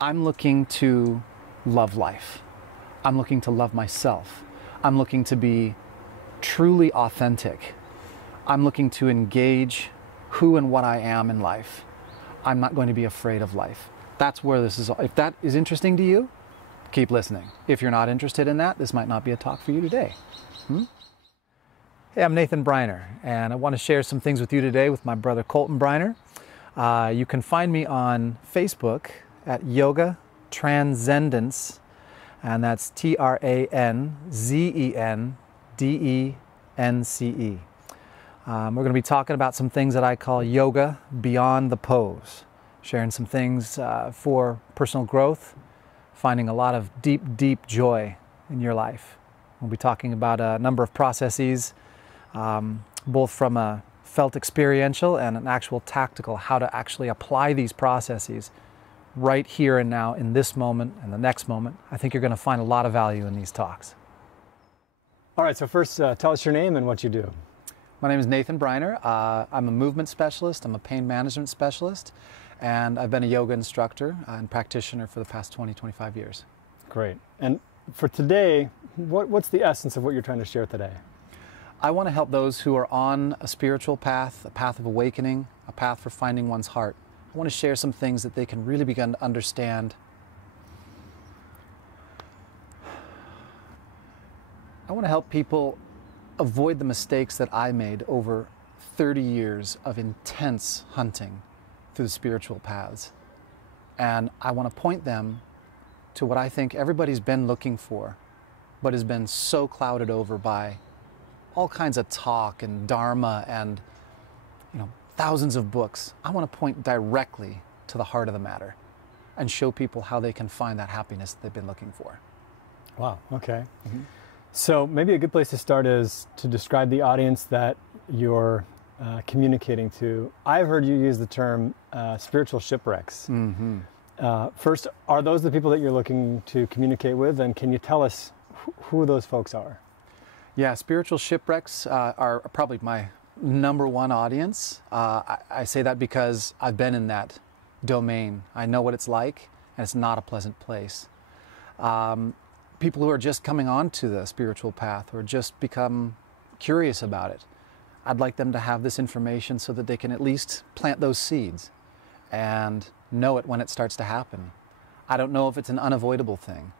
I'm looking to love life. I'm looking to love myself. I'm looking to be truly authentic. I'm looking to engage who and what I am in life. I'm not going to be afraid of life. That's where this is. If that is interesting to you, keep listening. If you're not interested in that, this might not be a talk for you today. Hey, I'm Nathan Briner, and I want to share some things with you today with my brother Colt Briner. You can find me on Facebook at Yoga Transcendence, and that's TranZendence. We're going to be talking about some things that I call yoga beyond the pose, sharing some things for personal growth, finding a lot of deep, deep joy in your life. We'll be talking about a number of processes, both from a felt experiential and an actual tactical, how to actually apply these processes right here and now in this moment and the next moment. I think you're going to find a lot of value in these talks. All right, so first tell us your name and what you do. My name is Nathan Briner. I'm a movement specialist, I'm a pain management specialist, and I've been a yoga instructor and practitioner for the past 20-25 years. Great. And for today, what's the essence of what you're trying to share today? I want to help those who are on a spiritual path, a path of awakening, a path for finding one's heart. I want to share some things that they can really begin to understand. I want to help people avoid the mistakes that I made over 30 years of intense hunting through the spiritual paths. And I want to point them to what I think everybody's been looking for, but has been so clouded over by all kinds of talk and dharma and thousands of books. I want to point directly to the heart of the matter and show people how they can find that happiness that they've been looking for. Wow, okay. So maybe a good place to start is to describe the audience that you're communicating to. I've heard you use the term spiritual shipwrecks. First, are those the people that you're looking to communicate with, and can you tell us who those folks are? Yeah, spiritual shipwrecks are probably my number one audience. I say that because I've been in that domain. I know what it's like, and it's not a pleasant place. People who are just coming onto the spiritual path or just become curious about it, I'd like them to have this information so that they can at least plant those seeds and know it when it starts to happen. I don't know if it's an unavoidable thing,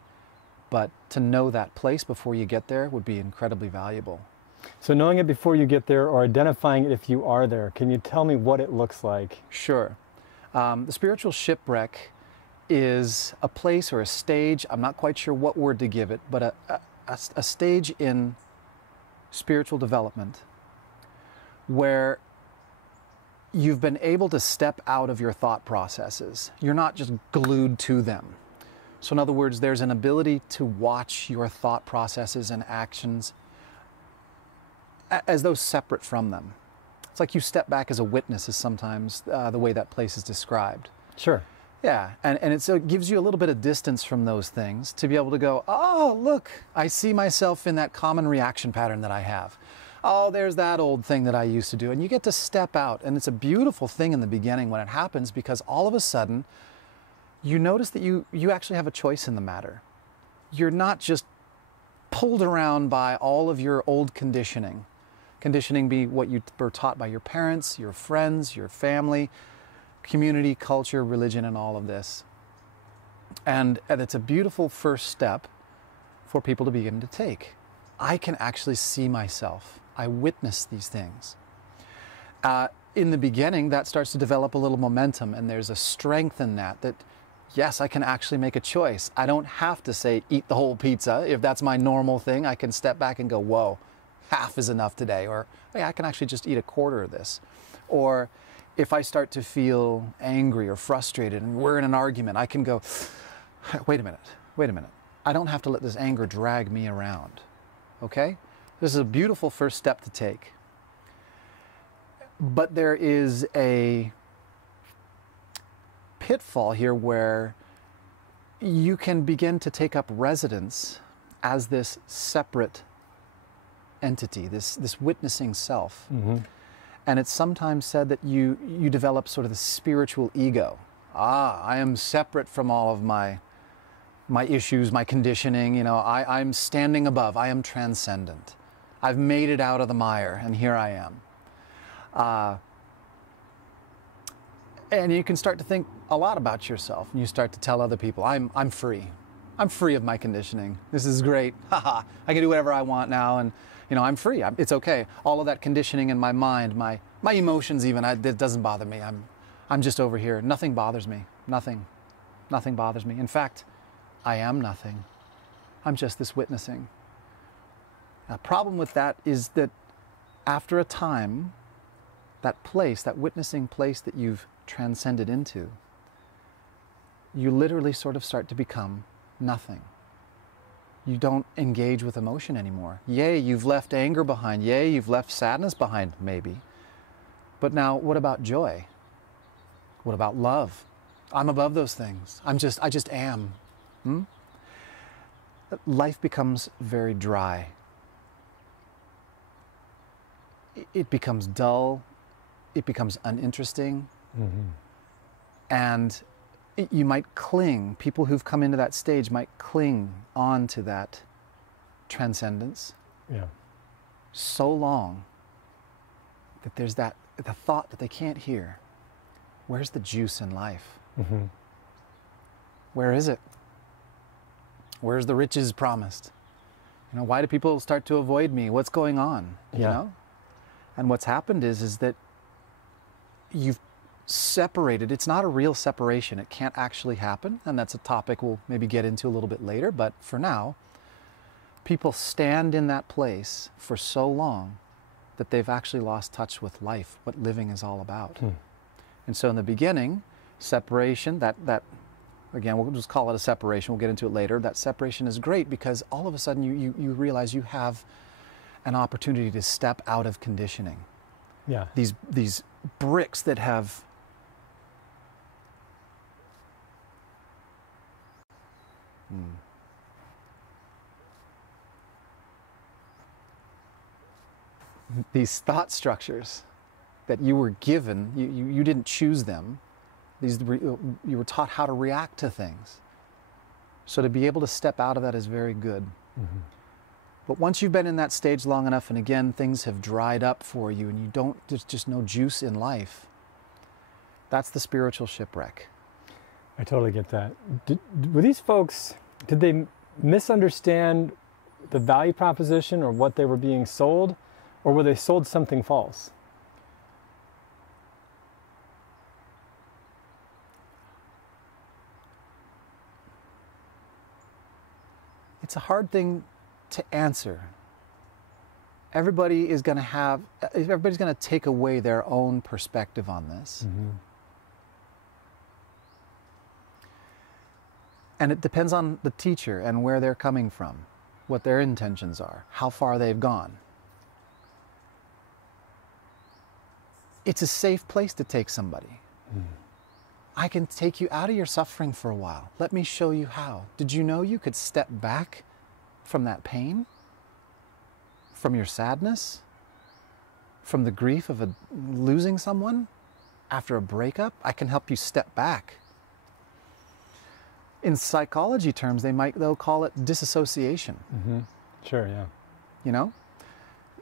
but to know that place before you get there would be incredibly valuable. So knowing it before you get there, or identifying it if you are there, can you tell me what it looks like? Sure. The spiritual shipwreck is a place or a stage, I'm not quite sure what word to give it, but a stage in spiritual development where you've been able to step out of your thought processes. You're not just glued to them. So in other words, there's an ability to watch your thought processes and actions as though separate from them. It's like you step back as a witness is sometimes the way that place is described. Sure. Yeah, and it gives you a little bit of distance from those things to be able to go, oh, look, I see myself in that common reaction pattern that I have. Oh, there's that old thing that I used to do. And you get to step out, and it's a beautiful thing in the beginning when it happens, because all of a sudden you notice that you actually have a choice in the matter. You're not just pulled around by all of your old conditioning. Conditioning be what you were taught by your parents, your friends, your family, community, culture, religion, and all of this. And it's a beautiful first step for people to begin to take. I can actually see myself. I witness these things. In the beginning, that starts to develop a little momentum, and there's a strength in that yes, I can actually make a choice. I don't have to say, eat the whole pizza. If that's my normal thing, I can step back and go, whoa, half is enough today. Or, hey, I can actually just eat a quarter of this. Or if I start to feel angry or frustrated and we're in an argument, I can go, wait a minute. I don't have to let this anger drag me around, okay? This is a beautiful first step to take. But there is a pitfall here where you can begin to take up residence as this separate entity, this witnessing self. And it's sometimes said that you develop sort of the spiritual ego. I am separate from all of my issues, my conditioning. You know, I'm standing above. I am transcendent. I've made it out of the mire, and here I am. And you can start to think a lot about yourself, and you start to tell other people, I'm free. I'm free of my conditioning. This is great. Haha, I can do whatever I want now, and you know, I'm free. It's okay. All of that conditioning in my mind, my emotions even, it doesn't bother me. I'm just over here. Nothing bothers me. Nothing bothers me. In fact, I am nothing. I'm just this witnessing. The problem with that is that after a time, that place, that witnessing place that you've transcended into, you literally sort of start to become nothing. You don't engage with emotion anymore. Yay, you've left anger behind. Yay, you've left sadness behind, maybe. But now, what about joy? What about love? I'm above those things. I just am. Life becomes very dry. It becomes dull. It becomes uninteresting. And you might cling, people who've come into that stage might cling on to that transcendence so long that there's the thought that they can't hear. Where's the juice in life? Where is it? Where's the riches promised? You know, why do people start to avoid me? What's going on? You know? And what's happened is that you've separated. It's not a real separation. It can't actually happen. And that's a topic we'll maybe get into a little bit later. But for now, people stand in that place for so long that they've actually lost touch with life, what living is all about. And so in the beginning, separation, that again, we'll just call it a separation. We'll get into it later. That separation is great because all of a sudden you realize you have an opportunity to step out of conditioning. These bricks that have these thought structures that you were given, you didn't choose them. You were taught how to react to things. So to be able to step out of that is very good. But once you've been in that stage long enough, and again, things have dried up for you, and there's just no juice in life, that's the spiritual shipwreck. I totally get that. Were these folks, did they misunderstand the value proposition or what they were being sold, or were they sold something false? It's a hard thing to answer. Everybody's going to take away their own perspective on this. And it depends on the teacher and where they're coming from, what their intentions are, how far they've gone. It's a safe place to take somebody. I can take you out of your suffering for a while. Let me show you how. Did you know you could step back from that pain? From your sadness? From the grief of losing someone after a breakup? I can help you step back. In psychology terms, they might, though, call it disassociation. Sure, yeah. You know?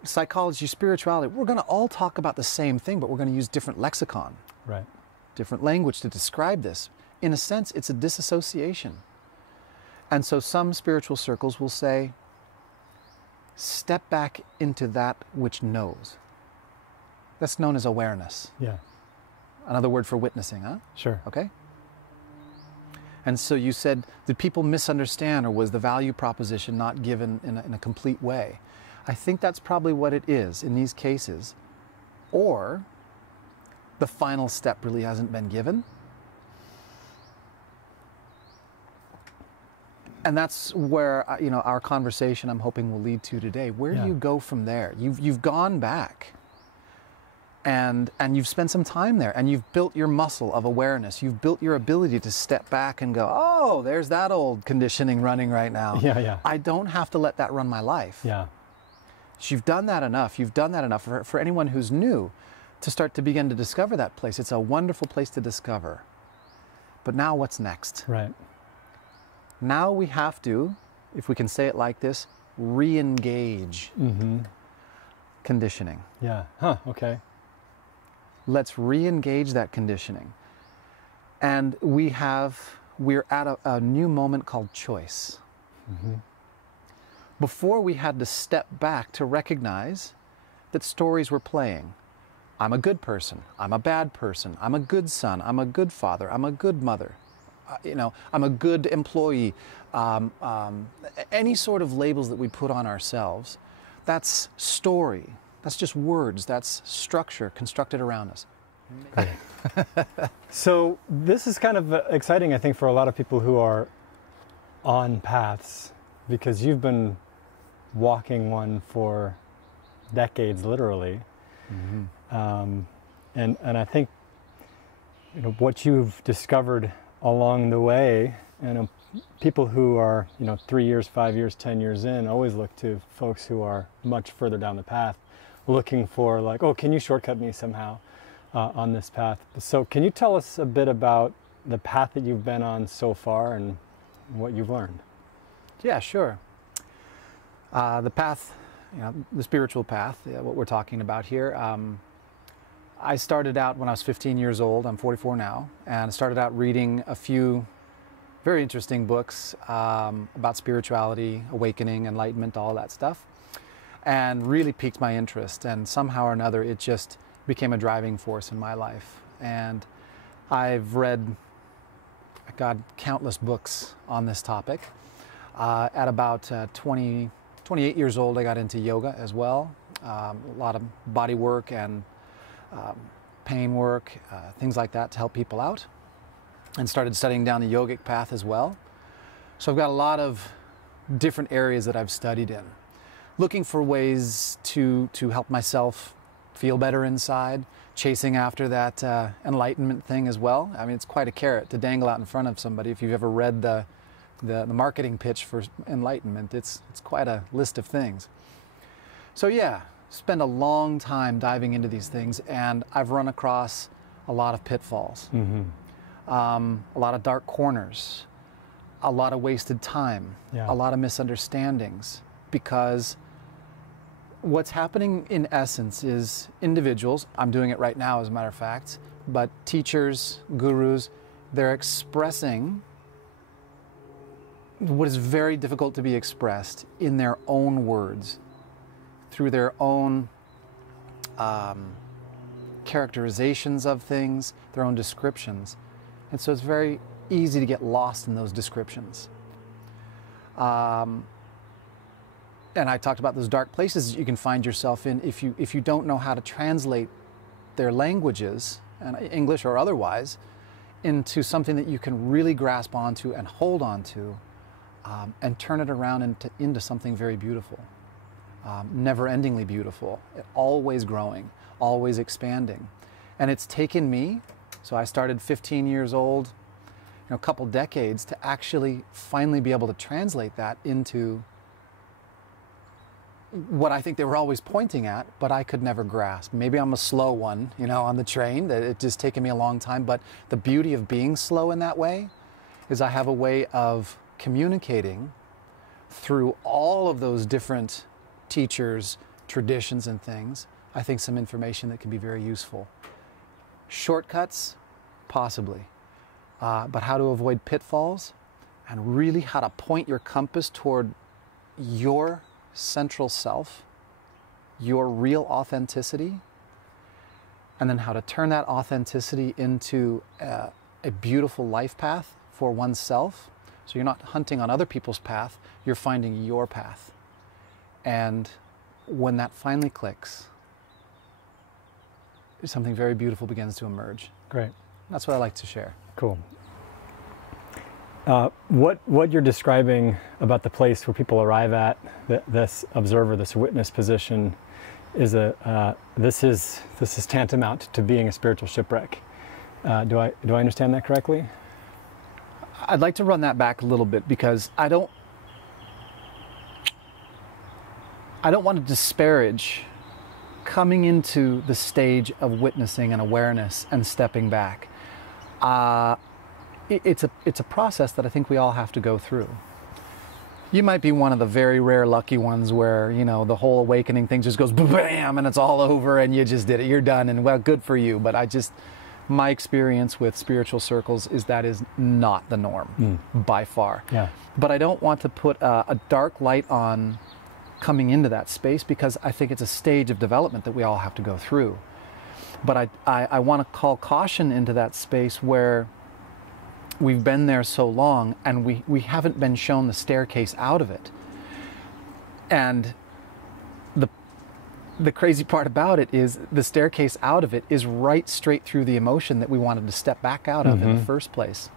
Psychology, spirituality, we're going to all talk about the same thing, but we're going to use different lexicon. Right. Different language to describe this. In a sense, it's a disassociation. And so some spiritual circles will say, step back into that which knows. That's known as awareness. Yeah. Another word for witnessing, huh? Sure. Okay? And so you said, did people misunderstand, or was the value proposition not given in a complete way? I think that's probably what it is in these cases. Or the final step really hasn't been given. And that's where our conversation, I'm hoping, will lead to today. Where do you go from there? You've gone back, and you've spent some time there, and you've built your muscle of awareness. You've built your ability to step back and go, oh, there's that old conditioning running right now. Yeah. I don't have to let that run my life. Yeah. So you've done that enough. You've done that enough for anyone who's new to start to begin to discover that place. It's a wonderful place to discover. But now what's next? Right. Now we have to, if we can say it like this, re-engage conditioning. Yeah. Huh. Okay. Let's re-engage that conditioning. And we're at a new moment called choice. Before, we had to step back to recognize that stories were playing. I'm a good person. I'm a bad person. I'm a good son. I'm a good father. I'm a good mother. I'm a good employee. Any sort of labels that we put on ourselves, that's story. That's just words. That's structure constructed around us. So this is kind of exciting, I think, for a lot of people who are on paths, because you've been walking one for decades, literally. And I think what you've discovered along the way, and people who are 3 years, 5 years, 10 years in always look to folks who are much further down the path, looking for like, oh, can you shortcut me somehow on this path? So can you tell us a bit about the path that you've been on so far and what you've learned? Yeah, sure. The path, the spiritual path, what we're talking about here. I started out when I was 15 years old. I'm 44 now, and started out reading a few very interesting books about spirituality, awakening, enlightenment, all that stuff, and really piqued my interest. And somehow or another, it just became a driving force in my life. And I've read, countless books on this topic. At about 28 years old, I got into yoga as well. A lot of body work and pain work, things like that to help people out. And started studying down the yogic path as well. So I've got a lot of different areas that I've studied in. Looking for ways to help myself feel better inside, chasing after that enlightenment thing as well. I mean, it's quite a carrot to dangle out in front of somebody. If you've ever read the marketing pitch for enlightenment, it's quite a list of things. So yeah, spend a long time diving into these things, and I've run across a lot of pitfalls, a lot of dark corners, a lot of wasted time, a lot of misunderstandings, because what's happening in essence is individuals, I'm doing it right now as a matter of fact, but teachers, gurus, they're expressing what is very difficult to be expressed in their own words, through their own characterizations of things, their own descriptions. And so it's very easy to get lost in those descriptions. And I talked about those dark places that you can find yourself in if you don't know how to translate their languages, and English or otherwise, into something that you can really grasp onto and hold onto, and turn it around into something very beautiful, never-endingly beautiful, always growing, always expanding. And it's taken me, so I started 15 years old, a couple decades to actually finally be able to translate that into what I think they were always pointing at, but I could never grasp. Maybe I'm a slow one, on the train, that it just taken me a long time, but the beauty of being slow in that way is I have a way of communicating through all of those different teachers, traditions and things, I think some information that can be very useful. Shortcuts, possibly, but how to avoid pitfalls and really how to point your compass toward your central self, your real authenticity, and then how to turn that authenticity into a beautiful life path for oneself. So you're not hunting on other people's path, you're finding your path. And when that finally clicks, something very beautiful begins to emerge. Great. That's what I like to share. Cool. What you're describing about the place where people arrive at, this observer, this witness position, is this is tantamount to being a spiritual shipwreck. Do I understand that correctly? I'd like to run that back a little bit, because I don't want to disparage coming into the stage of witnessing and awareness and stepping back. it's a process that I think we all have to go through. You might be one of the very rare lucky ones where, you know, the whole awakening thing just goes bam and it's all over and you just did it, you're done, and well, good for you. But my experience with spiritual circles is that is not the norm by far. Yeah. But I don't want to put a dark light on coming into that space, because I think it's a stage of development that we all have to go through. But I want to call caution into that space where we've been there so long and we haven't been shown the staircase out of it. And the crazy part about it is the staircase out of it is right straight through the emotion that we wanted to step back out of in the first place.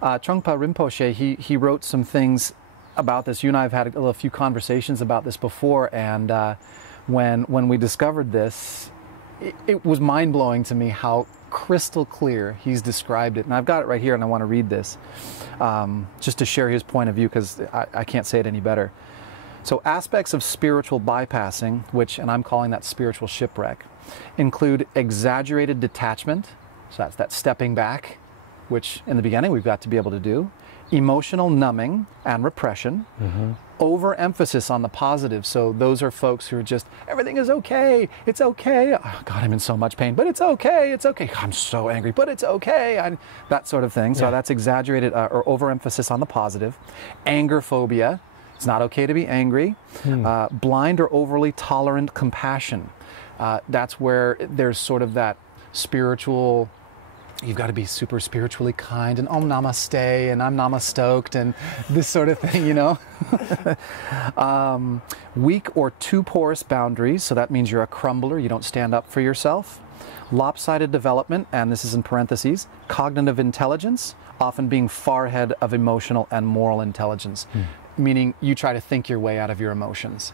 Trungpa Rinpoche, he wrote some things about this. You and I have had a few conversations about this before, and when we discovered this, it was mind-blowing to me how crystal clear he's described it. And I've got it right here, and I want to read this just to share his point of view, because I can't say it any better. So aspects of spiritual bypassing, and I'm calling that spiritual shipwreck, include exaggerated detachment, so that's that stepping back, which in the beginning we've got to be able to do, emotional numbing and repression, overemphasis on the positive. So those are folks who are just, everything is okay, it's okay, oh God, I'm in so much pain, but it's okay, I'm so angry, but it's okay, that sort of thing. So that's exaggerated or overemphasis on the positive. Anger phobia, it's not okay to be angry. Blind or overly tolerant compassion, that's where there's sort of that spiritual, you've got to be super spiritually kind and Om Namaste and I'm Namastoked and this sort of thing, you know. Weak or too porous boundaries, so that means you're a crumbler, you don't stand up for yourself. Lopsided development, and this is in parentheses, cognitive intelligence, often being far ahead of emotional and moral intelligence, meaning you try to think your way out of your emotions.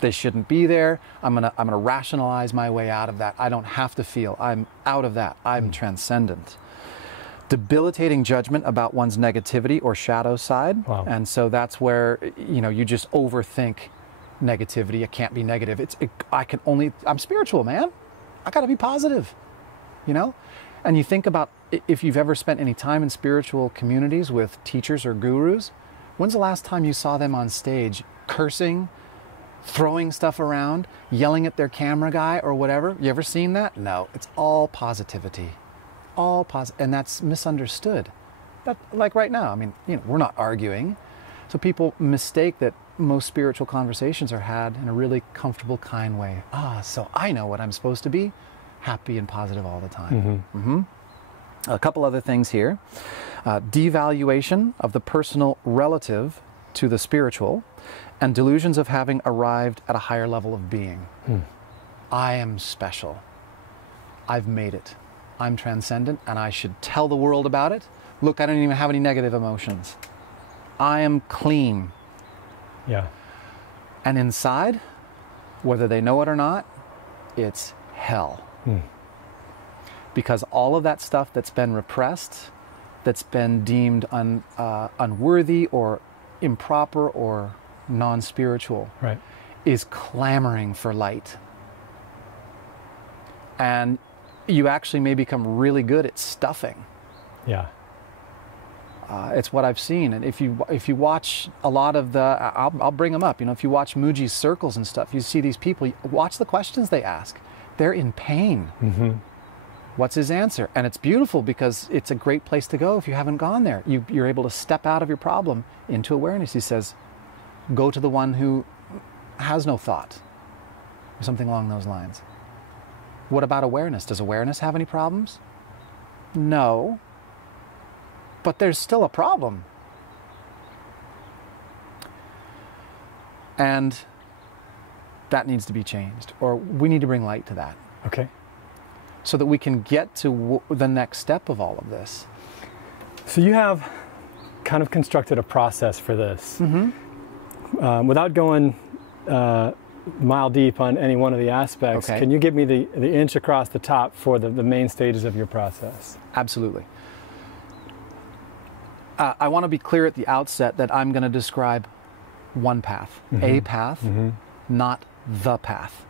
They shouldn't be there. I'm gonna rationalize my way out of that. I don't have to feel. I'm out of that. I'm transcendent. Debilitating judgment about one's negativity or shadow side. Wow. And so that's where, you know, you just overthink negativity. It can't be negative. I'm spiritual, man. I gotta be positive, you know? And you think about, if you've ever spent any time in spiritual communities with teachers or gurus, when's the last time you saw them on stage cursing, throwing stuff around, yelling at their camera guy or whatever? You ever seen that? No, it's all positivity. All positive, and that's misunderstood. Like right now, I mean, you know, we're not arguing. So people mistake that most spiritual conversations are had in a really comfortable, kind way. So I know what I'm supposed to be, happy and positive all the time. A couple other things here. Devaluation of the personal relative to the spiritual, and delusions of having arrived at a higher level of being. I am special. I've made it. I'm transcendent, and I should tell the world about it. Look, I don't even have any negative emotions. I am clean. Yeah. And inside, whether they know it or not, it's hell. Because all of that stuff that's been repressed, that's been deemed unworthy or improper or non-spiritual, right, is clamoring for light. And you actually may become really good at stuffing. Yeah. It's what I've seen. And if you watch a lot of I'll bring them up, you know, if you watch Muji's circles and stuff, you see these people, watch the questions they ask. They're in pain. What's his answer? And it's beautiful, because it's a great place to go if you haven't gone there. You're able to step out of your problem into awareness. He says, go to the one who has no thought, or something along those lines. What about awareness? Does awareness have any problems? No. But there's still a problem. And that needs to be changed, or we need to bring light to that. Okay. So that we can get to the next step of all of this. So you have kind of constructed a process for this. Without going mile deep on any one of the aspects, can you give me the inch across the top for the main stages of your process? Absolutely. I want to be clear at the outset that I'm going to describe one path, a path, not the path.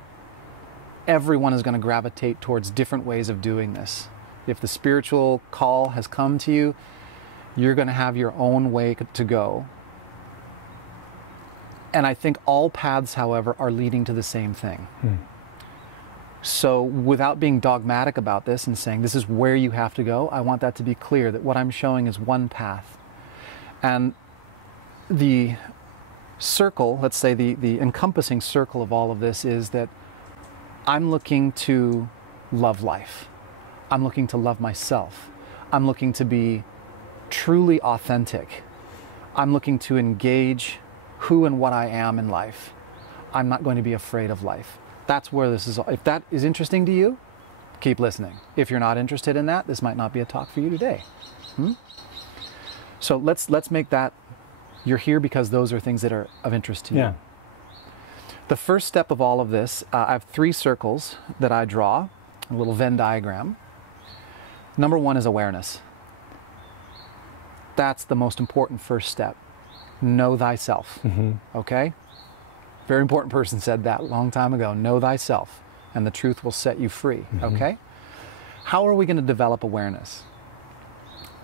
Everyone is going to gravitate towards different ways of doing this. If the spiritual call has come to you, You're going to have your own way to go. And I think all paths, however, are leading to the same thing. So without being dogmatic about this and saying this is where you have to go, I want that to be clear that what I'm showing is one path. And the circle, let's say the encompassing circle of all of this is that I'm looking to love life. I'm looking to love myself. I'm looking to be truly authentic. I'm looking to engage who and what I am in life. I'm not going to be afraid of life. That's where this is. If that is interesting to you, keep listening. If you're not interested in that, this might not be a talk for you today. So let's make that, you're here because those are things that are of interest to you. Yeah. The first step of all of this, I have 3 circles that I draw, a little Venn diagram. Number 1 is awareness. That's the most important first step. Know thyself. Okay? Very important person said that a long time ago. Know thyself, and the truth will set you free. Okay? How are we going to develop awareness?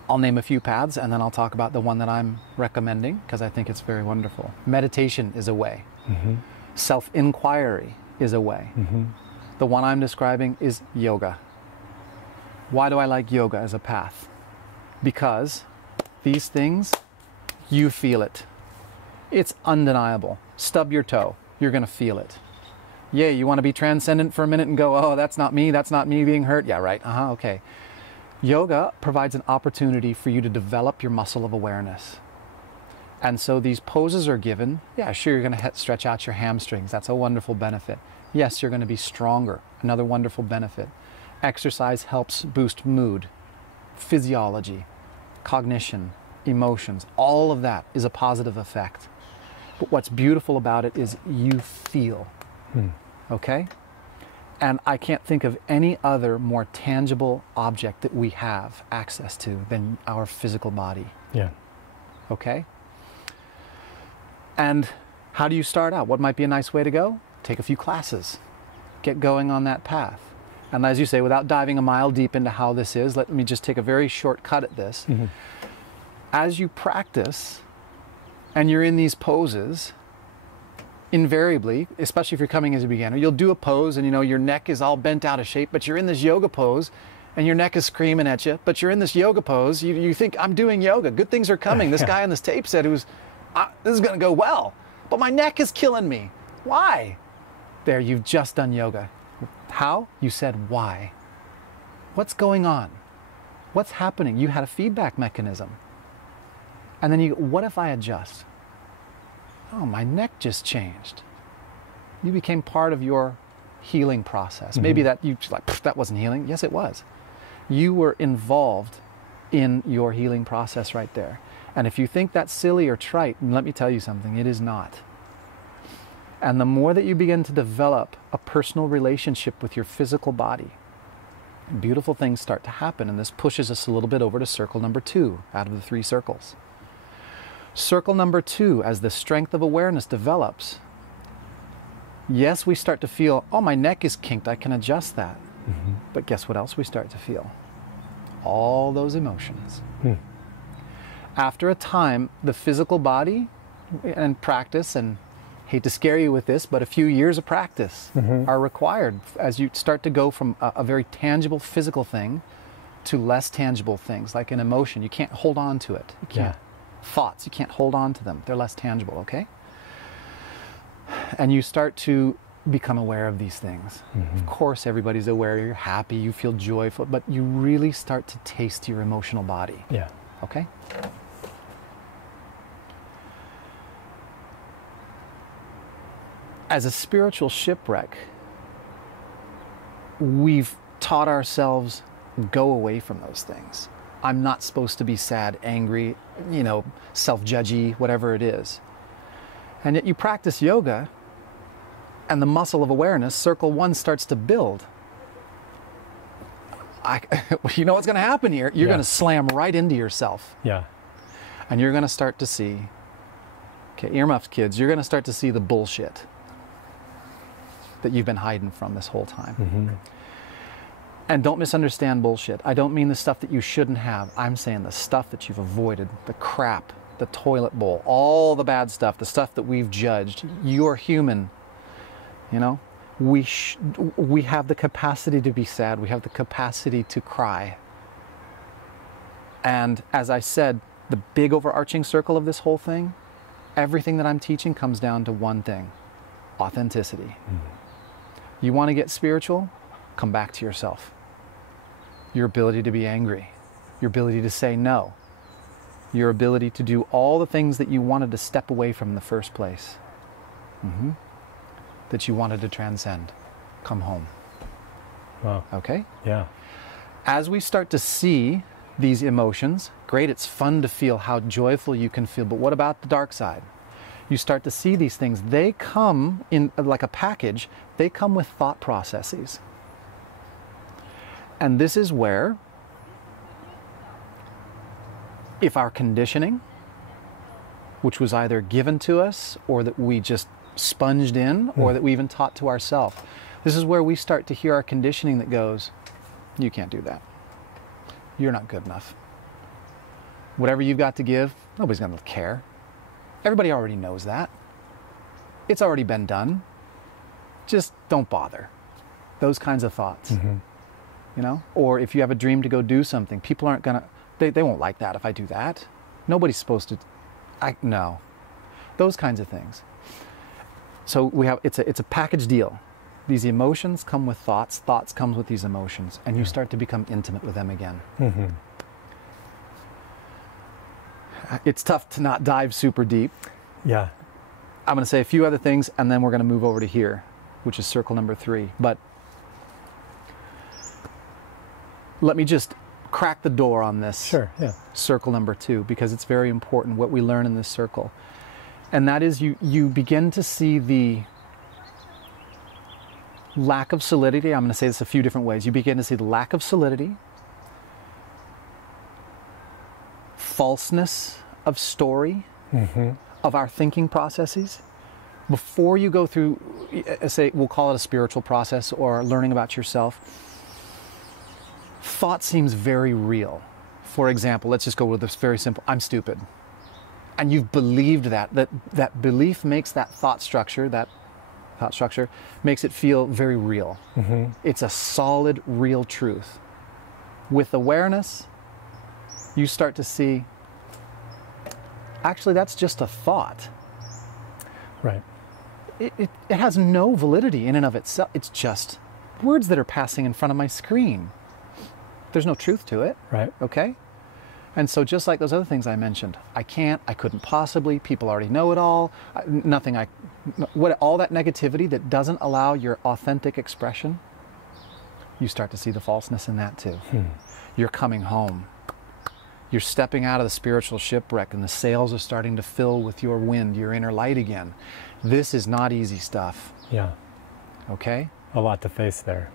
I'll name a few paths, and then I'll talk about the one that I'm recommending, because I think it's very wonderful. Meditation is a way. Self-inquiry is a way. The one I'm describing is yoga. Why do I like yoga as a path? Because these things, you feel it. It's undeniable. Stub your toe, you're going to feel it. Yeah, you want to be transcendent for a minute and go, oh, that's not me being hurt. Yeah, right. Okay. Yoga provides an opportunity for you to develop your muscle of awareness. And so these poses are given. Yeah, sure, you're going to stretch out your hamstrings. That's a wonderful benefit. Yes, you're going to be stronger. Another wonderful benefit. Exercise helps boost mood, physiology, cognition, emotions. All of that is a positive effect. But what's beautiful about it is you feel. Okay? And I can't think of any other more tangible object that we have access to than our physical body. Yeah. Okay? And how do you start out? What might be a nice way to go? Take a few classes. Get going on that path. And as you say, without diving a mile deep into how this is, let me just take a very short cut at this. As you practice and you're in these poses, invariably, especially if you're coming as a beginner, you'll do a pose and your neck is all bent out of shape, but you're in this yoga pose and your neck is screaming at you, but you're in this yoga pose. You think, I'm doing yoga. Good things are coming. This guy on this tape said this is going to go well, but my neck is killing me. Why? There, you've just done yoga. How? You said why. What's going on? What's happening? You had a feedback mechanism. And then you go, what if I adjust? Oh, my neck just changed. You became part of your healing process. Maybe that that wasn't healing. Yes, it was. You were involved in your healing process right there. And if you think that's silly or trite, let me tell you something, it is not. And the more that you begin to develop a personal relationship with your physical body, beautiful things start to happen. And this pushes us a little bit over to circle number 2 out of the 3 circles. Circle number 2, as the strength of awareness develops, yes, we start to feel, oh, my neck is kinked, I can adjust that. But guess what else we start to feel? All those emotions. After a time, the physical body and practice, and hate to scare you with this, but a few years of practice are required as you start to go from a very tangible physical thing to less tangible things, like an emotion. You can't hold on to it. You can't. Thoughts, you can't hold on to them. They're less tangible, okay? And you start to become aware of these things. Of course, everybody's aware. You're happy, you feel joyful, but you really start to taste your emotional body. Yeah. Okay? As a spiritual shipwreck, we've taught ourselves, go away from those things. I'm not supposed to be sad, angry, self-judgy, whatever it is. And yet you practice yoga and the muscle of awareness, circle 1, starts to build. You know what's going to happen here? You're going to slam right into yourself. Yeah. And you're going to start to see, okay, earmuffs kids, you're going to start to see the bullshit that you've been hiding from this whole time. And don't misunderstand bullshit. I don't mean the stuff that you shouldn't have. I'm saying the stuff that you've avoided, the crap, the toilet bowl, all the bad stuff, the stuff that we've judged. You're human. You know, we have the capacity to be sad. We have the capacity to cry. And as I said, the big overarching circle of this whole thing, everything that I'm teaching comes down to one thing: authenticity. You want to get spiritual? Come back to yourself. Your ability to be angry, your ability to say no, your ability to do all the things that you wanted to step away from in the first place, that you wanted to transcend. Come home. Wow. Okay? Yeah. As we start to see these emotions, great, it's fun to feel how joyful you can feel, but what about the dark side? You start to see these things. They come in like a package. They come with thought processes. And this is where, if our conditioning, which was either given to us or that we just sponged in or that we even taught to ourselves, this is where we start to hear our conditioning that goes, you can't do that. You're not good enough. Whatever you've got to give, nobody's going to care. Everybody already knows that. It's already been done. Just don't bother. Those kinds of thoughts. You know? Or if you have a dream to go do something, people aren't going to, they won't like that if I do that. Nobody's supposed to, no. Those kinds of things. So we have, it's a package deal. These emotions come with thoughts comes with these emotions, and you start to become intimate with them again. It's tough to not dive super deep. Yeah. I'm going to say a few other things, and then we're going to move over to here, which is circle number 3. But let me just crack the door on this. Sure, yeah. Circle number 2, because it's very important what we learn in this circle. And that is you begin to see the lack of solidity. I'm going to say this a few different ways. You begin to see the lack of solidity, falseness of story, of our thinking processes. Before you go through, say, we'll call it a spiritual process or learning about yourself, thought seems very real. For example, let's just go with this very simple: I'm stupid. And you've believed that belief makes that thought structure makes it feel very real. It's a solid, real truth. With awareness, you start to see, actually, that's just a thought. Right. It has no validity in and of itself. It's just words that are passing in front of my screen. There's no truth to it. Right. Okay? And so just like those other things I mentioned, I couldn't possibly, people already know it all, all that negativity that doesn't allow your authentic expression, you start to see the falseness in that too. You're coming home. You're stepping out of the spiritual shipwreck, and the sails are starting to fill with your wind, your inner light again. This is not easy stuff. Yeah. Okay? A lot to face there.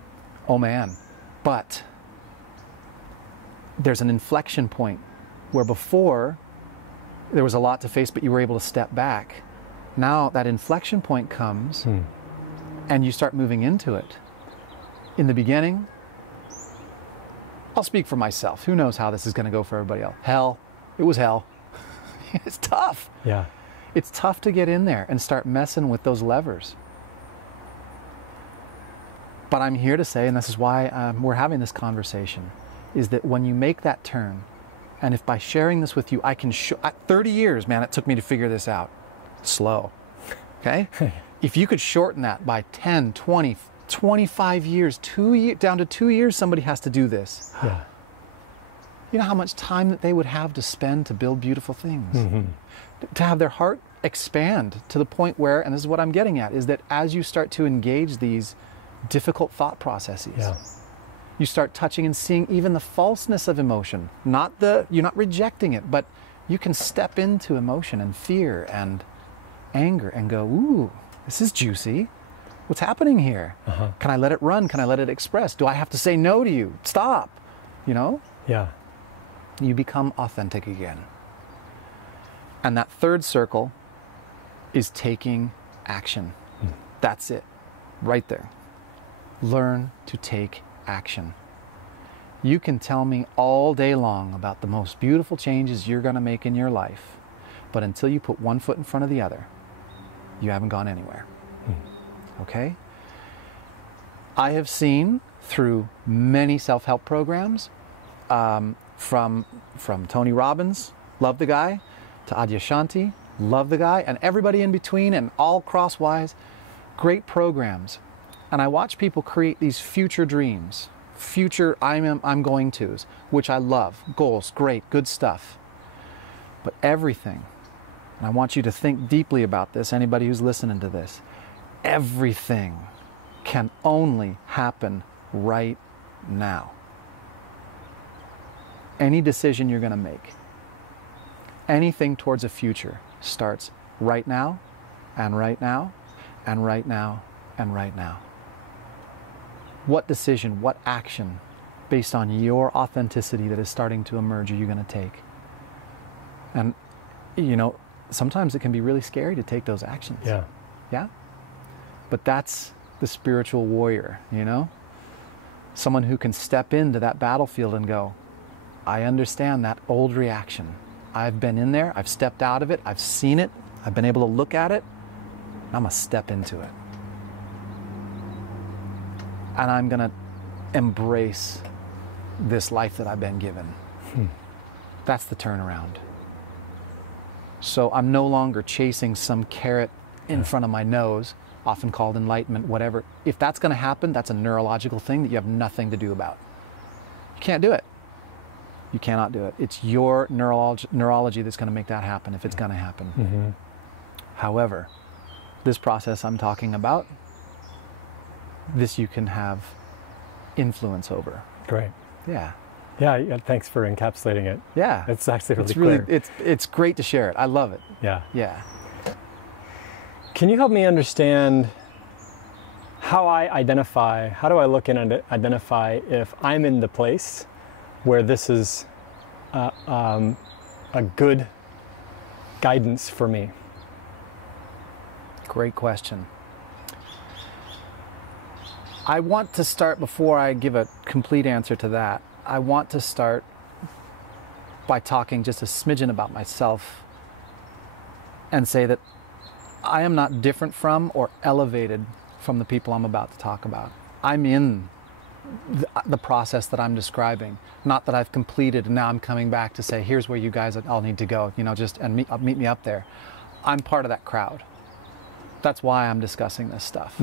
Oh man. But there's an inflection point where before there was a lot to face, but you were able to step back. Now that inflection point comes and you start moving into it. In the beginning, I'll speak for myself. Who knows how this is going to go for everybody else? Hell. It was hell. It's tough. Yeah. It's tough to get in there and start messing with those levers. But I'm here to say, and this is why we're having this conversation, is that when you make that turn, and if by sharing this with you, I can 30 years, man, it took me to figure this out. Slow. Okay? If you could shorten that by 10, 20, 25 years, down to 2 years, somebody has to do this. Yeah. You know how much time that they would have to spend to build beautiful things? To have their heart expand to the point where, and this is what I'm getting at, is that as you start to engage these difficult thought processes, you start touching and seeing even the falseness of emotion. You're not rejecting it, but you can step into emotion and fear and anger and go, ooh, this is juicy. What's happening here? Can I let it run? Can I let it express? Do I have to say no to you? Stop. You know? Yeah. You become authentic again. And that third circle is taking action. That's it. Right there. Learn to take action. You can tell me all day long about the most beautiful changes you're going to make in your life, but until you put one foot in front of the other, you haven't gone anywhere. Okay? I have seen through many self-help programs, from Tony Robbins, love the guy, to Adyashanti, love the guy, and everybody in between and all crosswise, great programs. And I watch people create these future dreams, future I'm going to's, which I love, goals, great, good stuff. But everything, and I want you to think deeply about this, anybody who's listening to this, everything can only happen right now. Any decision you're going to make, anything towards a future starts right now, and right now, and right now, and right now. What decision, what action, based on your authenticity that is starting to emerge, are you going to take? And, you know, sometimes it can be really scary to take those actions. Yeah. Yeah? But that's the spiritual warrior, you know? Someone who can step into that battlefield and go, I understand that old reaction. I've been in there, I've stepped out of it, I've seen it, I've been able to look at it, and I'm gonna step into it. And I'm gonna embrace this life that I've been given. That's the turnaround. So I'm no longer chasing some carrot in front of my nose, often called enlightenment, whatever. If that's gonna happen, that's a neurological thing that you have nothing to do about. You can't do it. You cannot do it. It's your neurology that's going to make that happen if it's going to happen. However, this process I'm talking about, this you can have influence over. Great. Yeah. Yeah, thanks for encapsulating it. Yeah. It's actually really clear. It's great to share it. I love it. Yeah. Yeah. Can you help me understand how do I look in and identify if I'm in the place where this is a good guidance for me? Great question. I want to start, before I give a complete answer to that, I want to start by talking just a smidgen about myself and say that I am not different from or elevated from the people I'm about to talk about. I'm in the process that I'm describing, not that I've completed and now I'm coming back to say, here's where you guys all need to go, you know, meet me up there. I'm part of that crowd. That's why I'm discussing this stuff.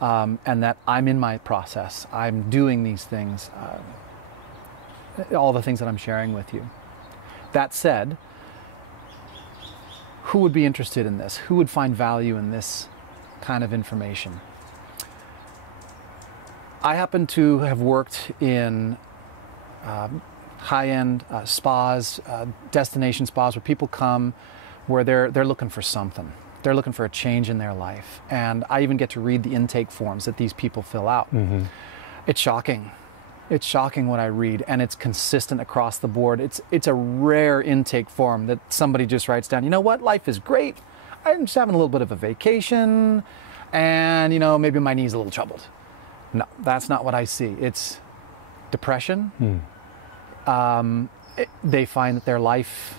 And that I'm in my process. I'm doing these things, all the things that I'm sharing with you. That said, who would be interested in this? Who would find value in this kind of information? I happen to have worked in high-end spas, destination spas, where people come where they're looking for something. They're looking for a change in their life. And I even get to read the intake forms that these people fill out. It's shocking. It's shocking what I read, and it's consistent across the board. It's a rare intake form that somebody just writes down, you know what, life is great. I'm just having a little bit of a vacation, and, you know, maybe my knee's a little troubled. No, that's not what I see. It's depression. They find that their life,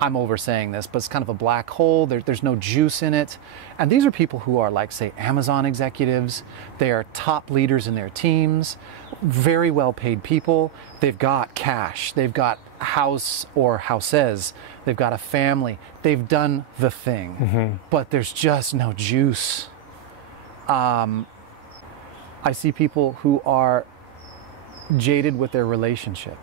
I'm oversaying this, but it's kind of a black hole. There's no juice in it. And these are people who are, like, say, Amazon executives. They are top leaders in their teams, very well-paid people. They've got cash. They've got a house or houses. They've got a family. They've done the thing, but there's just no juice. I see people who are jaded with their relationship.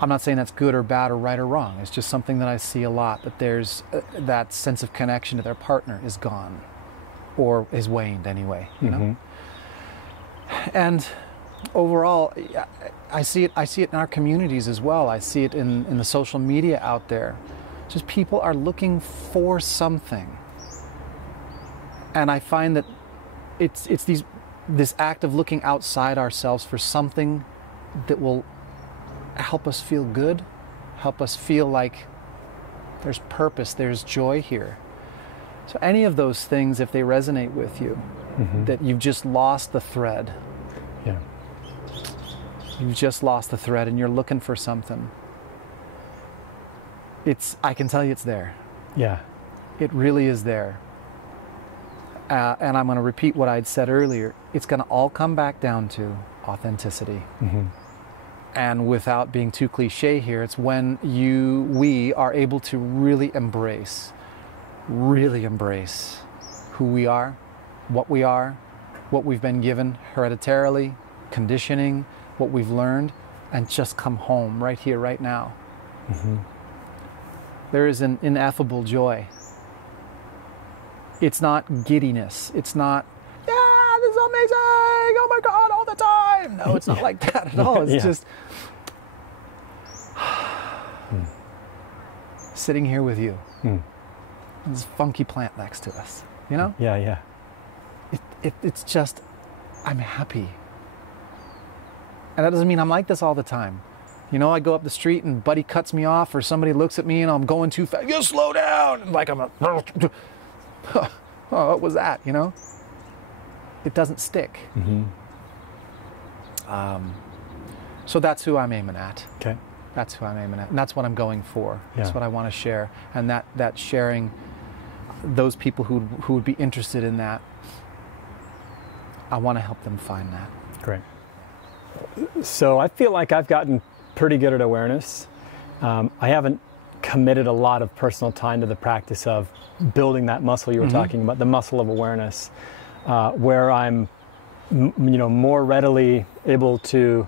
I'm not saying that's good or bad or right or wrong. It's just something that I see a lot, that there's that sense of connection to their partner is gone, or is waned anyway, you know? And overall, I see it in our communities as well. I see it in the social media out there. Just people are looking for something. And I find that it's this act of looking outside ourselves for something that will help us feel good, help us feel like there's purpose, there's joy here. So any of those things, if they resonate with you, that you've just lost the thread, You've just lost the thread and you're looking for something. I can tell you it's there. Yeah. It really is there. And I'm going to repeat what I'd said earlier. It's going to all come back down to authenticity. Mm-hmm. And without being too cliche here, it's when we are able to really embrace who we are, what we've been given hereditarily, conditioning, what we've learned, and just come home right here, right now. Mm-hmm. There is an ineffable joy. It's not giddiness. It's not, yeah, this is amazing, oh my God, all the time. No, it's not like that at all. It's just sitting here with you. This funky plant next to us, you know? Yeah. It's just, I'm happy. And that doesn't mean I'm like this all the time. You know, I go up the street and buddy cuts me off, or somebody looks at me and I'm going too fast. You slow down! Like I'm oh, what was that, you know? It doesn't stick. Mm-hmm. So that's who I'm aiming at. Okay. That's who I'm aiming at. And that's what I'm going for. Yeah. That's what I want to share. And that sharing, those people who would be interested in that, I want to help them find that. Great. So I feel like I've gotten pretty good at awareness. I haven't committed a lot of personal time to the practice of building that muscle you were talking about, the muscle of awareness, where I'm, more readily able to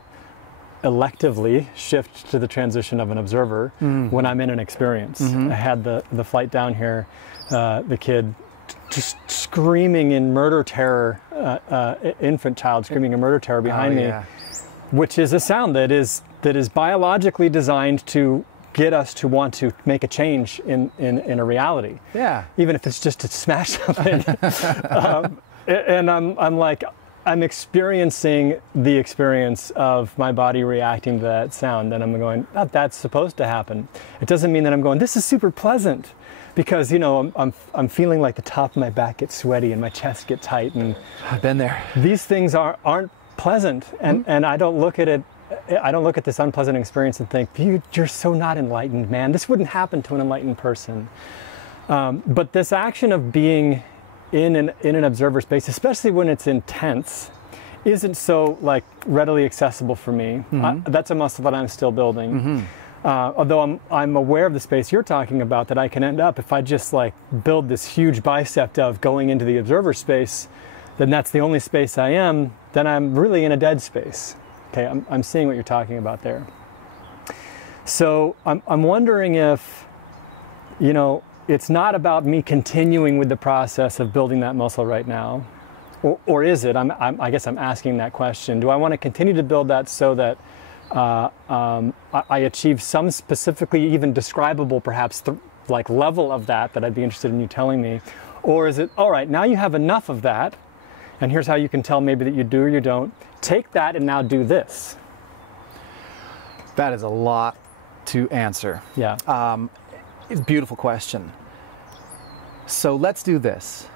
electively shift to the transition of an observer when I'm in an experience. I had the flight down here, the kid just screaming in murder terror, infant child screaming in murder terror behind me, which is a sound that is biologically designed to get us to want to make a change in a reality. Yeah. Even if it's just to smash something. And I'm experiencing the experience of my body reacting to that sound, and I'm going, that's supposed to happen. It doesn't mean that I'm going, this is super pleasant, because I'm feeling like the top of my back gets sweaty and my chest gets tight, and I've been there. These things aren't pleasant, and I don't look at it. I don't look at this unpleasant experience and think, you're so not enlightened, man. This wouldn't happen to an enlightened person. But this action of being in an observer space, especially when it's intense, isn't so readily accessible for me. That's a muscle that I'm still building. Although I'm aware of the space you're talking about, that I can end up, if I just build this huge bicep of going into the observer space, then that's the only space I am, then I'm really in a dead space. Okay, I'm seeing what you're talking about there. So I'm wondering if, it's not about me continuing with the process of building that muscle right now, or is it? I guess I'm asking that question. Do I want to continue to build that so that I achieve some specifically even describable, perhaps, level of that I'd be interested in you telling me? Or is it, all right, now you have enough of that, and here's how you can tell maybe that you do or you don't. Take that and now do this. That is a lot to answer. Yeah. It's a beautiful question. So let's do this.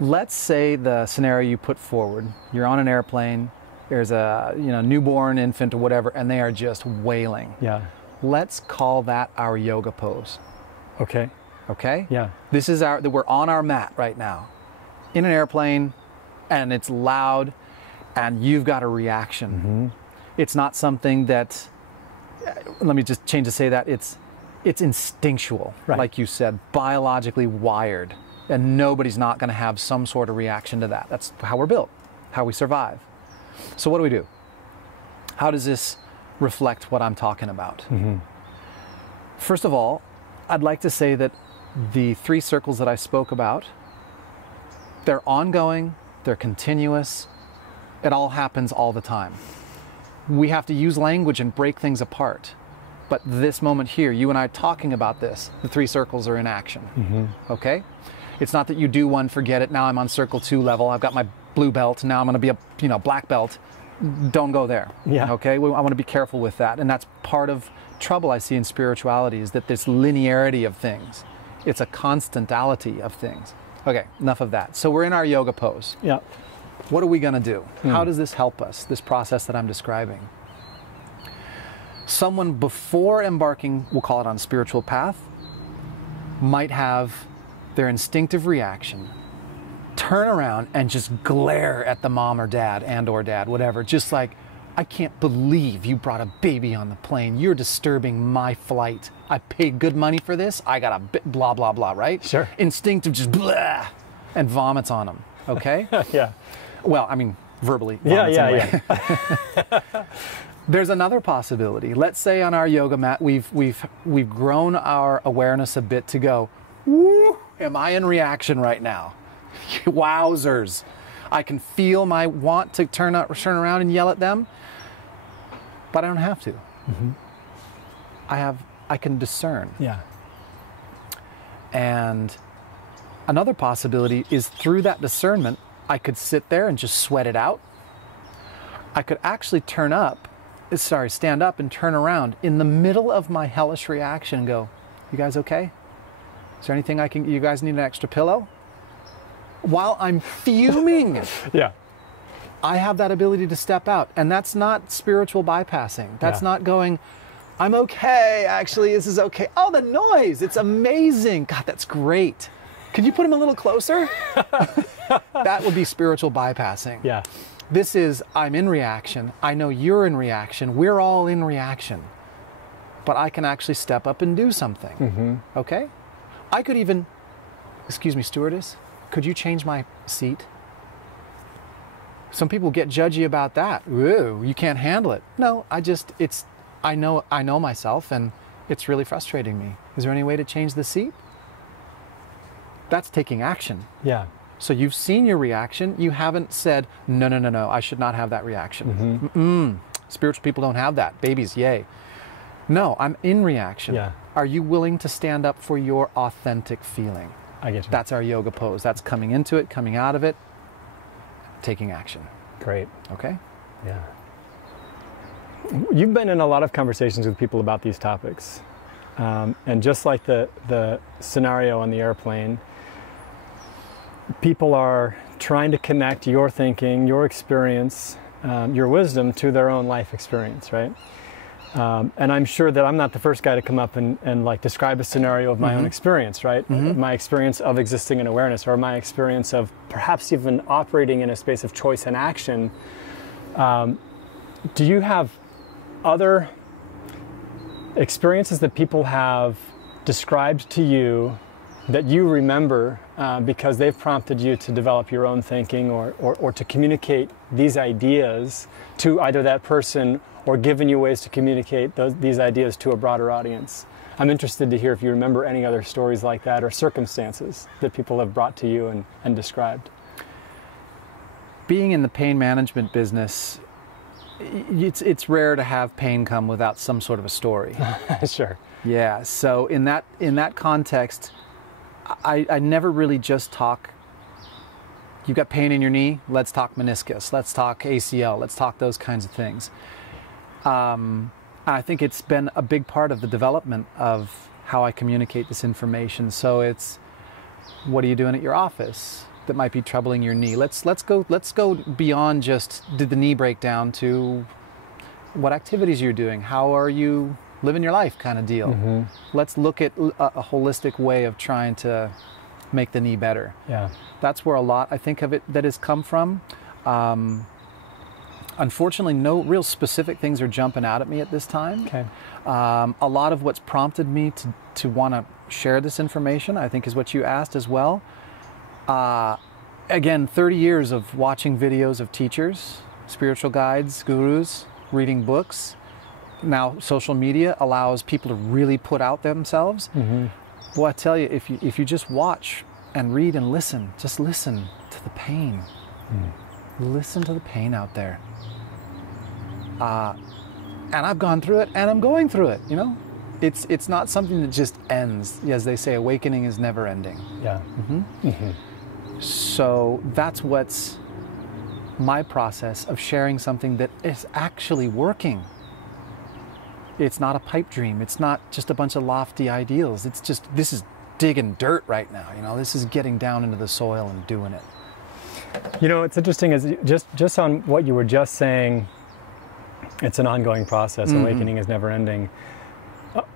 Let's say the scenario you put forward. You're on an airplane. There's a newborn infant or whatever, and they are just wailing. Yeah. Let's call that our yoga pose. Okay. Okay? Yeah. This is we're on our mat right now, in an airplane, and it's loud, and you've got a reaction. It's not something that, let me just change to say that, it's instinctual, right, like you said, biologically wired, and nobody's not going to have some sort of reaction to that. That's how we're built, how we survive. So what do? How does this reflect what I'm talking about? First of all, I'd like to say that the 3 circles that I spoke about, they're ongoing, they're continuous, it all happens all the time. We have to use language and break things apart. But this moment here, you and I talking about this, the 3 circles are in action, okay? It's not that you do one, forget it, now I'm on circle 2 level, I've got my blue belt, now I'm gonna be a black belt. Don't go there, okay? I wanna be careful with that, and that's part of trouble I see in spirituality, is that this linearity of things. It's a constantality of things. Okay, enough of that. So we're in our yoga pose. Yeah. What are we gonna do? How does this help us, this process that I'm describing? Someone before embarking, we'll call it on a spiritual path, might have their instinctive reaction, turn around and just glare at the mom or dad or dad, whatever, just like, I can't believe you brought a baby on the plane. You're disturbing my flight. I paid good money for this. I got a bit blah, blah, blah, right? Sure. Instinctive just blah, and vomits on them, okay? Yeah. Well, I mean, verbally. Yeah. There's another possibility. Let's say on our yoga mat, we've grown our awareness a bit to go, woo, am I in reaction right now? Wowzers. I can feel my want to turn around and yell at them, but I don't have to. Mm-hmm. I can discern. Yeah. And another possibility is through that discernment, I could sit there and just sweat it out. I could actually stand up and turn around in the middle of my hellish reaction and go, you guys okay? Is there anything you guys need an extra pillow? While I'm fuming. Yeah. I have that ability to step out. And that's not spiritual bypassing. That's not going, I'm okay, actually, this is okay. Oh, the noise, it's amazing. God, that's great. Could you put him a little closer? That would be spiritual bypassing. Yeah. This is, I'm in reaction. I know you're in reaction. We're all in reaction. But I can actually step up and do something. Mm-hmm. Okay? I could even, excuse me, stewardess, could you change my seat? Some people get judgy about that. Ooh, you can't handle it. No, I know myself, and it's really frustrating me. Is there any way to change the seat? That's taking action. Yeah. So you've seen your reaction. You haven't said, no, I should not have that reaction. Mm-hmm. Spiritual people don't have that. Babies, yay. No, I'm in reaction. Yeah. Are you willing to stand up for your authentic feeling? I get you. That's our yoga pose. That's coming into it, coming out of it, taking action. Great. Okay? Yeah. You've been in a lot of conversations with people about these topics. And just like the scenario on the airplane, people are trying to connect your thinking, your experience, your wisdom to their own life experience, right? And I'm sure that I'm not the first guy to come up and like describe a scenario of my own experience, right? My experience of existing in awareness, or my experience of perhaps even operating in a space of choice and action. Do you have other experiences that people have described to you that you remember because they've prompted you to develop your own thinking or to communicate these ideas to either that person or given you ways to communicate these ideas to a broader audience? I'm interested to hear if you remember any other stories like that or circumstances that people have brought to you and described. Being in the pain management business, it's rare to have pain come without some sort of a story. Sure. Yeah, so in that context, I never really just talk, you've got pain in your knee, let's talk meniscus, let's talk ACL, let's talk those kinds of things. I think it's been a big part of the development of how I communicate this information. So it's, what are you doing at your office that might be troubling your knee? Let's go beyond just, did the knee break down, to what activities you're doing, how are you living your life kind of deal. Let's look at a holistic way of trying to make the knee better. Yeah, that's where a lot, I think, of it that has come from. Unfortunately, no real specific things are jumping out at me at this time. Okay. A lot of what's prompted me to want to share this information, I think, is what you asked as well. Again, 30 years of watching videos of teachers, spiritual guides, gurus, reading books. Now social media allows people to really put out themselves. Boy, I tell you, if you just watch and read and listen, just listen to the pain. Listen to the pain out there. And I've gone through it, and I'm going through it, you know? It's not something that just ends. As they say, awakening is never ending. Yeah. So that's what's my process of sharing something that is actually working. It's not a pipe dream. It's not just a bunch of lofty ideals. It's just, this is digging dirt right now, you know? This is getting down into the soil and doing it. You know, it's interesting, is just on what you were just saying, It's an ongoing process. Awakening is never ending.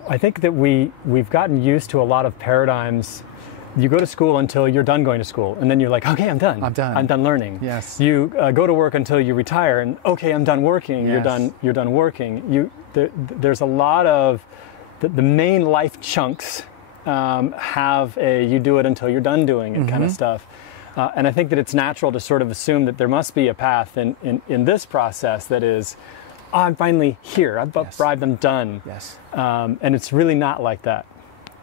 I think that we've gotten used to a lot of paradigms. You go to school until you're done going to school, and then you're like, okay, I'm done. I'm done. I'm done learning. Yes. You go to work until you retire, and okay, I'm done working. Yes. You're done working. There's a lot of the main life chunks have a you do it until you're done doing it kind of stuff. And I think that it's natural to sort of assume that there must be a path in this process that is, oh, I'm finally here. I've arrived. I'm done. Yes. And it's really not like that.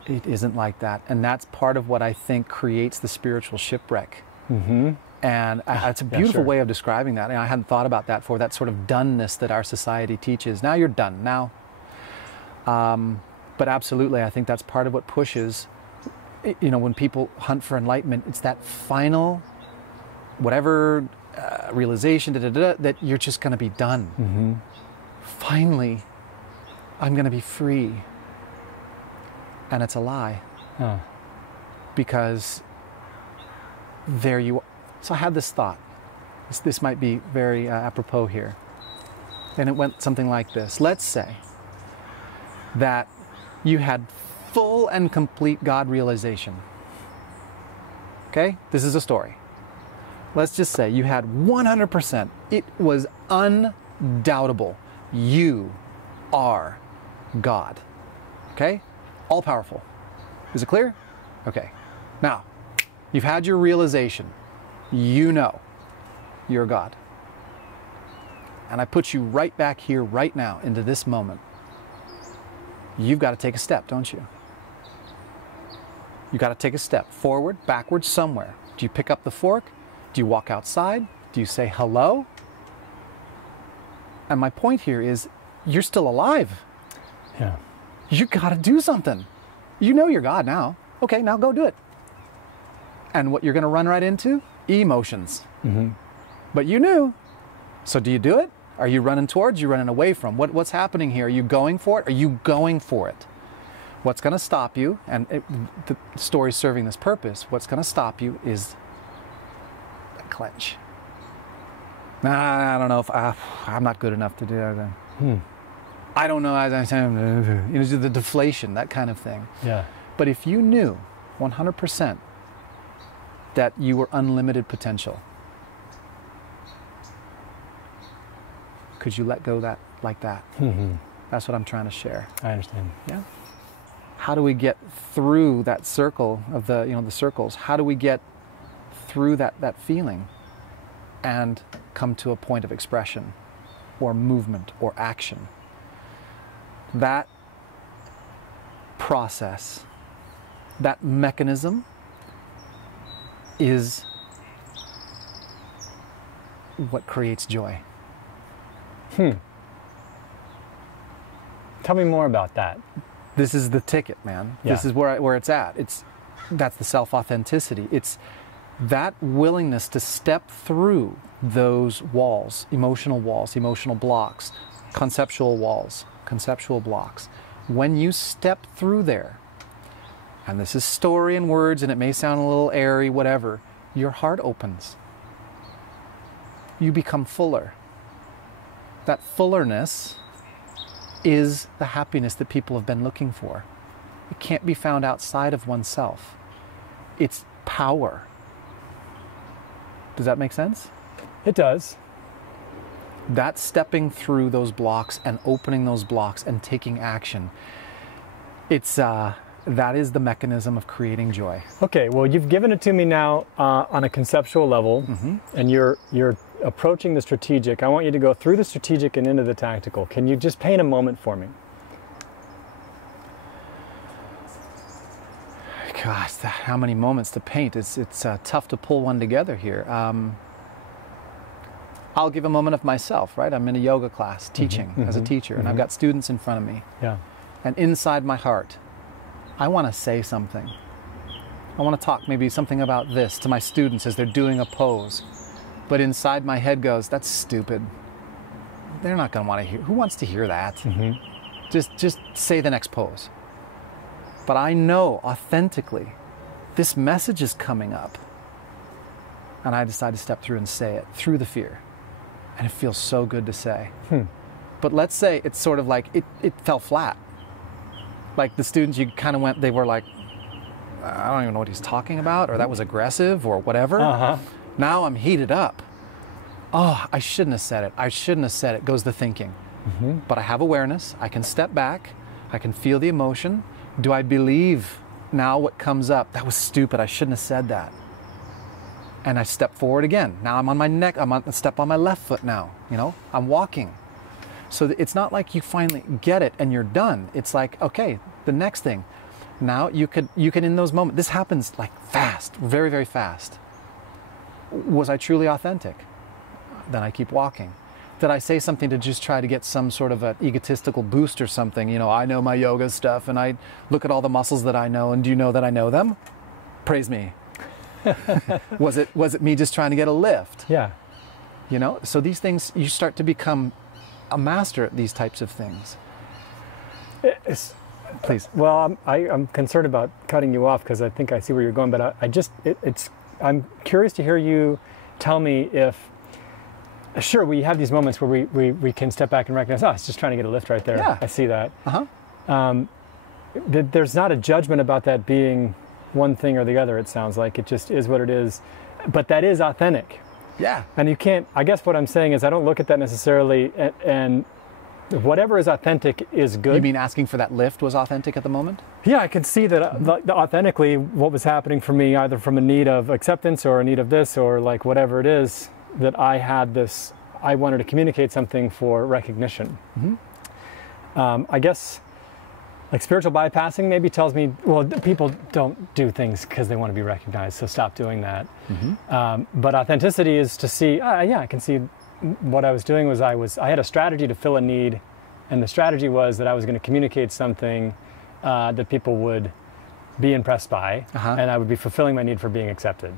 It isn't like that. And that's part of what I think creates the spiritual shipwreck. And it's a beautiful way of describing that. And I hadn't thought about that before, that sort of doneness that our society teaches. Now you're done. Now. But absolutely, I think that's part of what pushes, when people hunt for enlightenment, it's that final, whatever realization that you're just going to be done. Finally, I'm going to be free. And it's a lie. Because there you are. So I had this thought. This might be very apropos here. And it went something like this. Let's say that you had full and complete God realization. Okay? This is a story. Let's just say you had 100%. It was undoubtable. You are God. Okay? All powerful. Is it clear? Okay. Now, you've had your realization. You know you're God. And I put you right back here, right now, into this moment. You've got to take a step, don't you? You've got to take a step forward, backwards, somewhere. Do you pick up the fork? Do you walk outside? Do you say hello? And my point here is, you're still alive. Yeah. You got to do something. You know you're God now. Okay, now go do it. And what you're going to run right into? Emotions. But you knew. So do you do it? Are you running towards? Are you running away from? What's happening here? Are you going for it? Are you going for it? What's going to stop you? And the story's serving this purpose. What's going to stop you is that clench. Nah, I don't know if I'm not good enough to do that. I don't know. The deflation, that kind of thing. Yeah. But if you knew 100% that you were unlimited potential, could you let go that like that? That's what I'm trying to share. I understand. Yeah. How do we get through that circle of the circles? How do we get through that feeling and come to a point of expression or movement or action? That process, that mechanism is what creates joy. Tell me more about that. This is the ticket, man. Yeah. This is where it's at. That's the self-authenticity. It's that willingness to step through those walls, emotional blocks, conceptual walls, conceptual blocks. When you step through there, and this is story and words, and it may sound a little airy, whatever, your heart opens. You become fuller. That fullerness is the happiness that people have been looking for. It can't be found outside of oneself. It's power. Does that make sense? It does. That stepping through those blocks and opening those blocks and taking action, that is the mechanism of creating joy. Okay, well, you've given it to me now on a conceptual level, and you're approaching the strategic. I want you to go through the strategic and into the tactical. Can you just paint a moment for me? Gosh, how many moments to paint? It's tough to pull one together here. I'll give a moment of myself, right? I'm in a yoga class teaching as a teacher, and I've got students in front of me. Yeah. And inside my heart, I want to say something. I want to talk maybe something about this to my students as they're doing a pose. But inside my head goes, that's stupid. They're not going to want to hear. Who wants to hear that? Just say the next pose. But I know authentically this message is coming up. And I decide to step through and say it through the fear. And it feels so good to say. But let's say it's sort of like it fell flat. Like the students, you kind of they were like, I don't even know what he's talking about, or that was aggressive, or whatever. Now I'm heated up. Oh, I shouldn't have said it. I shouldn't have said it, goes the thinking. But I have awareness. I can step back. I can feel the emotion. Do I believe now what comes up? That was stupid. I shouldn't have said that. And I step forward again. Now I'm on my neck. I'm on the step on my left foot now. You know, I'm walking. So it's not like you finally get it and you're done. It's like, okay, the next thing. Now you can in those moments, this happens like fast, very, very fast. Was I truly authentic? Then I keep walking. Did I say something to just try to get some sort of an egotistical boost or something? You know, I know my yoga stuff and I look at all the muscles that I know, and do you know that I know them? Praise me. Was it me just trying to get a lift? Yeah. You know, so these things, you start to become a master at these types of things. Please. Well, I'm concerned about cutting you off because I think I see where you're going, but I'm curious to hear you tell me if, sure, we have these moments where we can step back and recognize, oh, it's just trying to get a lift right there. Yeah. I see that. There's not a judgment about that being one thing or the other, it sounds like. It just is what it is. But that is authentic. Yeah. And you can't, I guess what I'm saying is I don't look at that necessarily, and whatever is authentic is good. You mean asking for that lift was authentic at the moment? Yeah, I can see that authentically what was happening for me, either from a need of acceptance or a need of this or like whatever it is, that I had this, I wanted to communicate something for recognition. I guess like spiritual bypassing maybe tells me, well, people don't do things because they want to be recognized, so stop doing that. But authenticity is to see, yeah, I can see what I was doing was I had a strategy to fill a need, and the strategy was that I was going to communicate something that people would be impressed by, and I would be fulfilling my need for being accepted.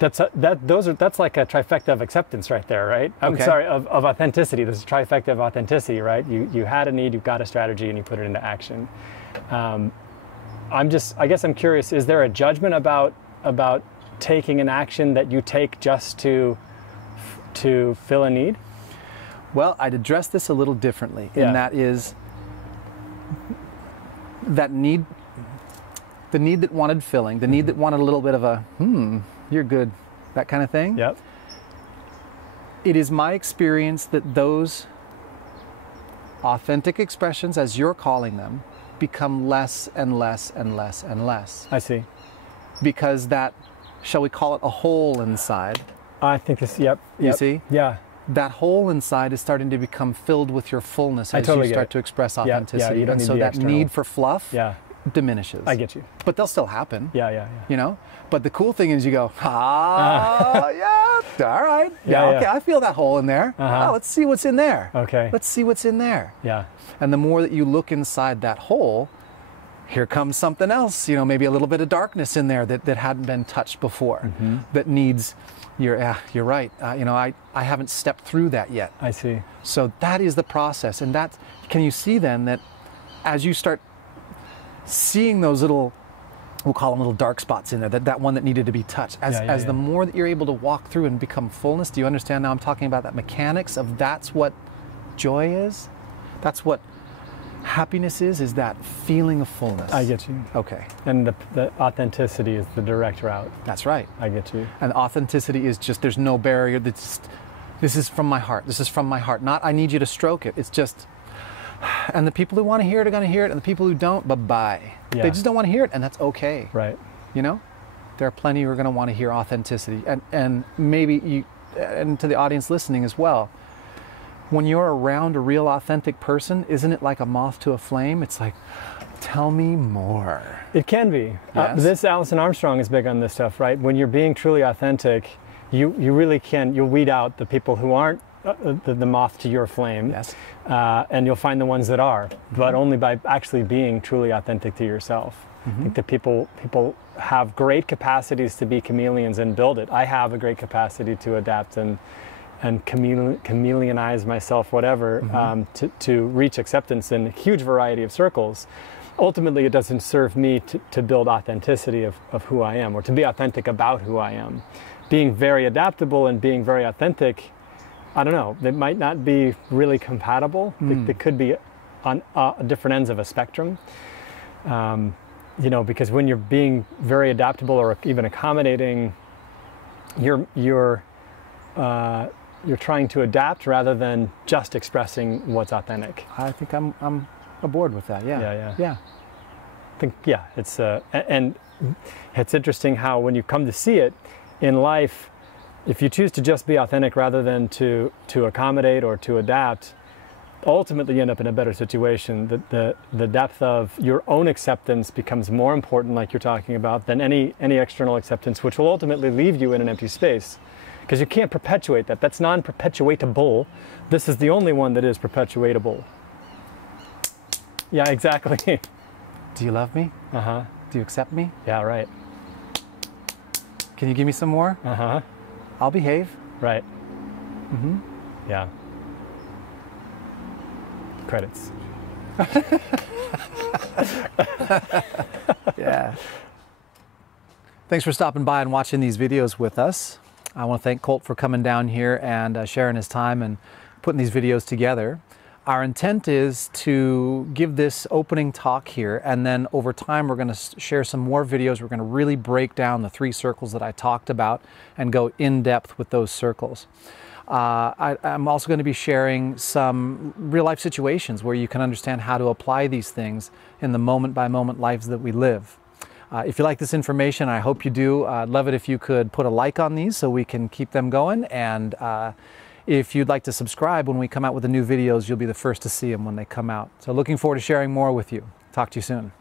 That's like a trifecta of acceptance right there, right? I'm sorry, of authenticity. There's a trifecta of authenticity, right? You had a need, you've got a strategy, and you put it into action. I guess I'm curious, is there a judgment about taking an action that you take just to fill a need? Well, I'd address this a little differently, and that is that need, the need that wanted filling, the need that wanted a little bit of a, you're good, that kind of thing. Yep. It is my experience that those authentic expressions, as you're calling them, become less and less and less and less. I see. Because that, shall we call it a hole inside? I think this, yep. You see? Yeah. That hole inside is starting to become filled with your fullness as you start to express authenticity. You don't and need so the that external need for fluff diminishes. I get you. But they'll still happen. Yeah. You know? But the cool thing is you go, yeah, all right. Yeah, okay, I feel that hole in there. Let's see what's in there. Okay. Let's see what's in there. Yeah. And the more that you look inside that hole, here comes something else, you know, maybe a little bit of darkness in there that hadn't been touched before, that needs, you're right. You know, I haven't stepped through that yet. I see. So that is the process. And that, can you see then that as you start seeing those little, we'll call them little dark spots in there, that one that needed to be touched, as the more that you're able to walk through and become fullness, do you understand now I'm talking about that mechanics of that's what joy is? That's what happiness is that feeling of fullness. I get you. Okay. And the authenticity is the direct route. That's right. I get you. And authenticity is just, there's no barrier. This is from my heart. This is from my heart. Not, I need you to stroke it. It's just, and the people who want to hear it are going to hear it, and the people who don't, bye-bye. Yeah. They just don't want to hear it, and that's okay. Right. You know? There are plenty who are going to want to hear authenticity. And maybe you, and to the audience listening as well, when you're around a real authentic person, isn't it like a moth to a flame? It's like, tell me more. It can be. Yes. This Alison Armstrong is big on this stuff, right? When you're being truly authentic, you really can, you'll weed out the people who aren't the moth to your flame. Yes. And you'll find the ones that are, but only by actually being truly authentic to yourself. I think that people have great capacities to be chameleons and build it. I have a great capacity to adapt and chameleonize myself, whatever, to reach acceptance in a huge variety of circles. Ultimately, it doesn't serve me to build authenticity of who I am, or to be authentic about who I am. Being very adaptable and being very authentic I don't know, they might not be really compatible. They could be on different ends of a spectrum. You know, because when you're being very adaptable or even accommodating, you're trying to adapt rather than just expressing what's authentic. I think I'm aboard with that. Yeah. Yeah. I think, yeah, it's and it's interesting how when you come to see it in life, if you choose to just be authentic rather than to accommodate or to adapt, ultimately you end up in a better situation. The depth of your own acceptance becomes more important, like you're talking about, than any external acceptance, which will ultimately leave you in an empty space. Because you can't perpetuate that. That's non-perpetuatable. This is the only one that is perpetuatable. Yeah, exactly. Do you love me? Uh-huh. Do you accept me? Yeah, right. Can you give me some more? Uh-huh. I'll behave. Right. Mm-hmm. Yeah. Credits. Yeah. Thanks for stopping by and watching these videos with us. I want to thank Colt for coming down here and sharing his time and putting these videos together. Our intent is to give this opening talk here, and then over time we're going to share some more videos. We're going to really break down the 3 circles that I talked about and go in depth with those circles. I'm also going to be sharing some real life situations where you can understand how to apply these things in the moment by moment lives that we live. If you like this information, I hope you do. I'd love it if you could put a like on these so we can keep them going. And if you'd like to subscribe when we come out with the new videos, you'll be the first to see them when they come out. So looking forward to sharing more with you. Talk to you soon.